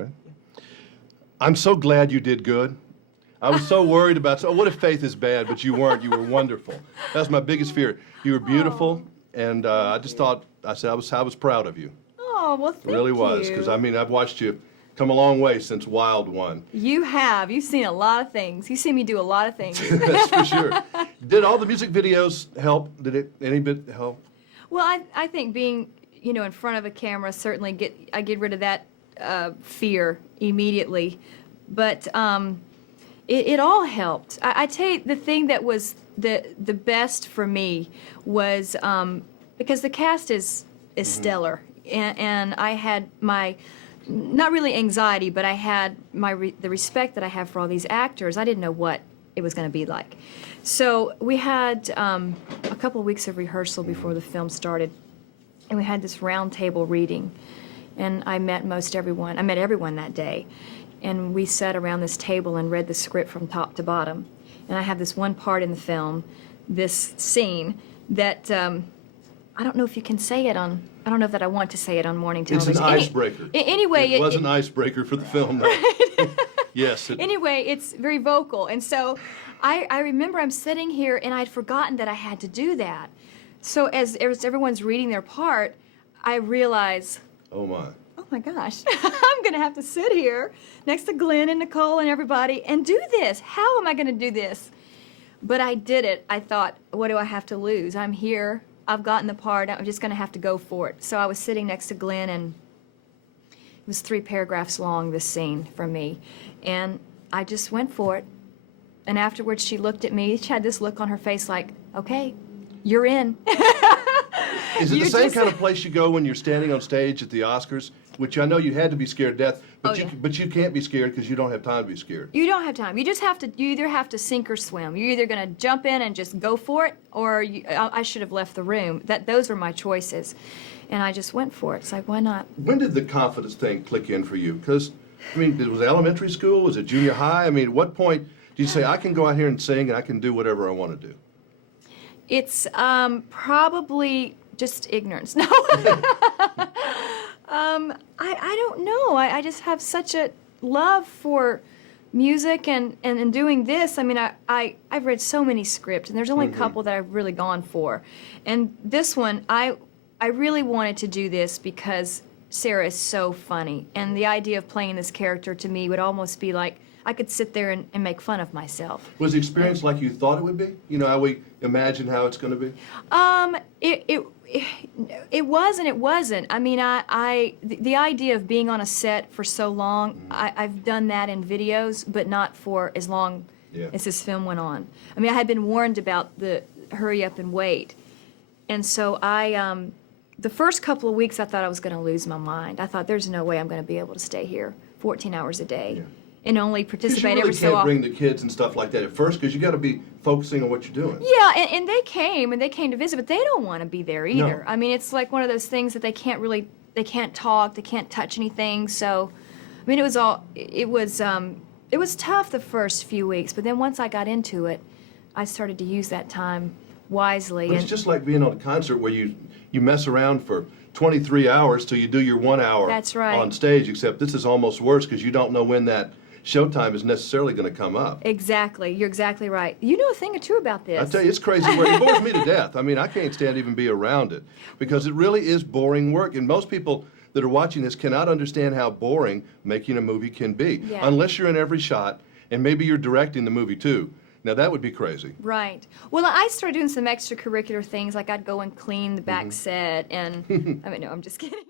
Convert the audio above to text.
Well, I'm so glad you did good. I was so worried about, so what if Faith is bad, but you weren't. You were wonderful. That was my biggest fear. You were beautiful, and I just thought, I said, I was proud of you. Oh, well, thank you. It really was, because I mean, I've watched you come a long way since Wild One. You have. You've seen a lot of things. You've seen me do a lot of things. That's for sure. Did all the music videos help? Did it any bit help? Well, I think being, you know, in front of a camera certainly I get rid of that fear immediately. But it all helped. I tell you, the thing that was the best for me was because the cast is stellar, and I had my not really anxiety, but I had the respect that I have for all these actors. I didn't know what it was going to be like. So we had a couple of weeks of rehearsal before the film started, and we had this round table reading, and I met everyone. I met everyone that day, and we sat around this table and read the script from top to bottom. And I have this one part in the film, this scene that I don't know if you can say it on. I don't know that I want to say it on morning television. It's an icebreaker. Anyway, it was an icebreaker for the film. Right? Yes. Anyway, it's very vocal, and so I remember I'm sitting here and I'd forgotten that I had to do that. So as everyone's reading their part, I realize, oh my gosh, I'm going to have to sit here next to Glenn and Nicole and everybody and do this. How am I going to do this? But I did it. I thought, what do I have to lose? I'm here. I've gotten the part. I'm just going to have to go for it. So I was sitting next to Glenn, and it was 3 paragraphs long, this scene from me. And I just went for it. And afterwards, she looked at me. She had this look on her face like, okay, you're in. Is it the same kind of place you go when you're standing on stage at the Oscars, which I know you had to be scared to death, but, but you can't be scared because you don't have time to be scared. You don't have time. You just have to, you either have to sink or swim. You're either going to jump in and just go for it, or I should have left the room. Those were my choices. And I just went for it. It's like, why not? When did the confidence thing click in for you? Because, I mean, was it elementary school? Was it junior high? I mean, at what point did you say, I can go out here and sing and I can do whatever I want to do? It's probably just ignorance. No. I don't know. I just have such a love for music and doing this. I mean, I've read so many scripts, and there's only a couple that I've really gone for. And this one, I really wanted to do this because Sarah is so funny. And the idea of playing this character to me would almost be like I could sit there and make fun of myself. Was the experience like you thought it would be? You know, how we imagine how it's going to be? It was and it wasn't. I mean, the idea of being on a set for so long, I've done that in videos, but not for as long as this film went on. I mean, I had been warned about the hurry up and wait. And so the first couple of weeks, I thought I was going to lose my mind. I thought, there's no way I'm going to be able to stay here 14 hours a day. Yeah. And only participate every so often. You really can't bring the kids and stuff like that at first because you got to be focusing on what you're doing. Yeah, and they came to visit, but they don't want to be there either. No. I mean, it's like one of those things that they can't talk, they can't touch anything. So, I mean, it was tough the first few weeks, but then once I got into it, I started to use that time wisely. But it's just like being on a concert where you mess around for 23 hours till you do your 1 hour That's right. on stage, except this is almost worse because you don't know when that showtime is necessarily going to come up. Exactly. You're exactly right. You know a thing or two about this. I tell you, it's crazy work. It bores me to death. I mean, I can't stand even be around it because it really is boring work. And most people that are watching this cannot understand how boring making a movie can be unless you're in every shot and maybe you're directing the movie too. Now, that would be crazy. Right. Well, I started doing some extracurricular things, like I'd go and clean the back set, and, I mean, no, I'm just kidding.